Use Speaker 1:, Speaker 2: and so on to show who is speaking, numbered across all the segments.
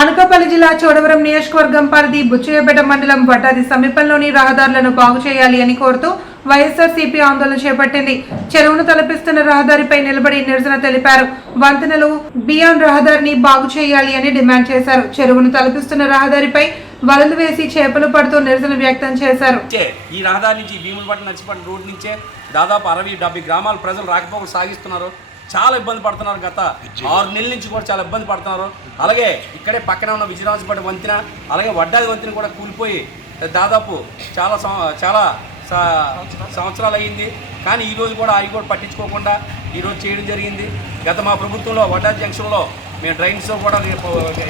Speaker 1: అనకాపల్లి జిల్లా చోడవరం నియోజకవర్గం పరిధి బుచ్చయ్యపేట మండలం వటాది సమీపంలోని రహదారులను బాగు చేయాలి అని కోరుతూ వైఎస్ఆర్సీపీ ఆందోళన చేపట్టింది. చెరువును తలపిస్తున్న రహదారిపై నిలబడి నిరసన తెలిపారు. వంతెనలు బియాన్ రహదారిని బాగు చేయాలి అని డిమాండ్ చేశారు. చెరువును తలపిస్తున్న రహదారిపై వలలు వేసి చేపలు పడుతూ నిరసన వ్యక్తం చేశారు.
Speaker 2: ఈ రహదారి నుంచి భీములపట్నం నచ్చిపట్నం రోడ్ నుంచే దాదాపు అరవై డెబ్బై గ్రామాల ప్రజలు రాకపోకలు సాగిస్తున్నారు. చాలా ఇబ్బంది పడుతున్నారు గత ఆరు నెలల నుంచి కూడా చాలా ఇబ్బంది పడుతున్నారు. అలాగే ఇక్కడే పక్కన ఉన్న విజయరాజపేట వంతెన అలాగే వడ్డాది వంతెన కూడా కూలిపోయి దాదాపు చాలా చాలా సంవత్సరాలు అయ్యింది. కానీ ఈ రోజు కూడా అవి కూడా పట్టించుకోకుండా ఈరోజు చేయడం జరిగింది. గత మా ప్రభుత్వంలో వడ్డాది జంక్షన్లో మేము డ్రైన్స్ కూడా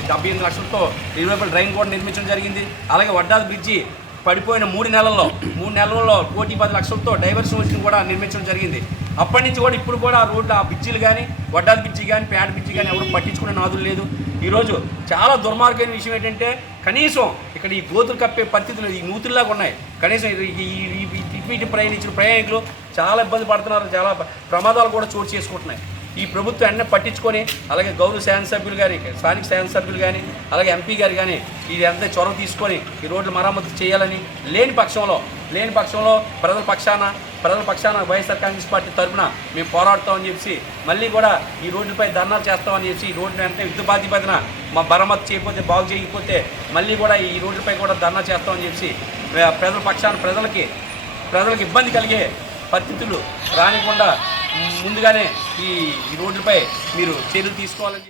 Speaker 2: డెబ్బై ఎనిమిది లక్షలతో ఇరవై డ్రైన్ కూడా నిర్మించడం జరిగింది. అలాగే వడ్డాది బ్రిడ్జి పడిపోయిన మూడు నెలల్లో మూడు నెలల్లో కోటి పది లక్షలతో డైవర్షన్ వచ్చిన కూడా నిర్మించడం జరిగింది. అప్పటి నుంచి కూడా ఇప్పుడు కూడా ఆ రోడ్లు ఆ బ్రిడ్జిలు కానీ వడ్డాల పిచ్చి కానీ ప్యాడ్ బ్రిడ్జి కానీ ఎవరు పట్టించుకునే నాదులు లేదు. ఈరోజు చాలా దుర్మార్గమైన విషయం ఏంటంటే కనీసం ఇక్కడ ఈ గోతులు కప్పే పరిస్థితులు ఈ నూతుల్లాగా ఉన్నాయి. కనీసం ఈ- ఇటు ప్రయాణించిన ప్రయాణికులు చాలా ఇబ్బంది పడుతున్నారు చాలా ప్రమాదాలు కూడా చోటు చేసుకుంటున్నాయి. ఈ ప్రభుత్వం అన్నీ పట్టించుకొని అలాగే గౌరవ శాసనసభ్యులు కానీ స్థానిక శాసనసభ్యులు కానీ అలాగే ఎంపీ గారు కానీ ఇది అంతా చొరవ తీసుకొని ఈ రోడ్లు మరమ్మతు చేయాలని లేని పక్షంలో లేని పక్షంలో ప్రజల పక్షాన ప్రజల పక్షాన వైఎస్ఆర్ కాంగ్రెస్ పార్టీ తరఫున మేము పోరాడతామని చెప్పి మళ్ళీ కూడా ఈ రోడ్డుపై ధర్నాలు చేస్తామని చెప్పి ఈ రోడ్డు అంటే యుద్ధ బాధ్యతన మా మరమ్మతు చేయకపోతే బాగు చేయకపోతే మళ్ళీ కూడా ఈ రోడ్లపై కూడా ధర్నా చేస్తామని చెప్పి ప్రజల పక్షాన ప్రజలకి ప్రజలకు ఇబ్బంది కలిగే పరిస్థితులు రానికుండా ముందుగానే ఈ ఈ రోడ్లపై మీరు చర్యలు తీసుకోవాలని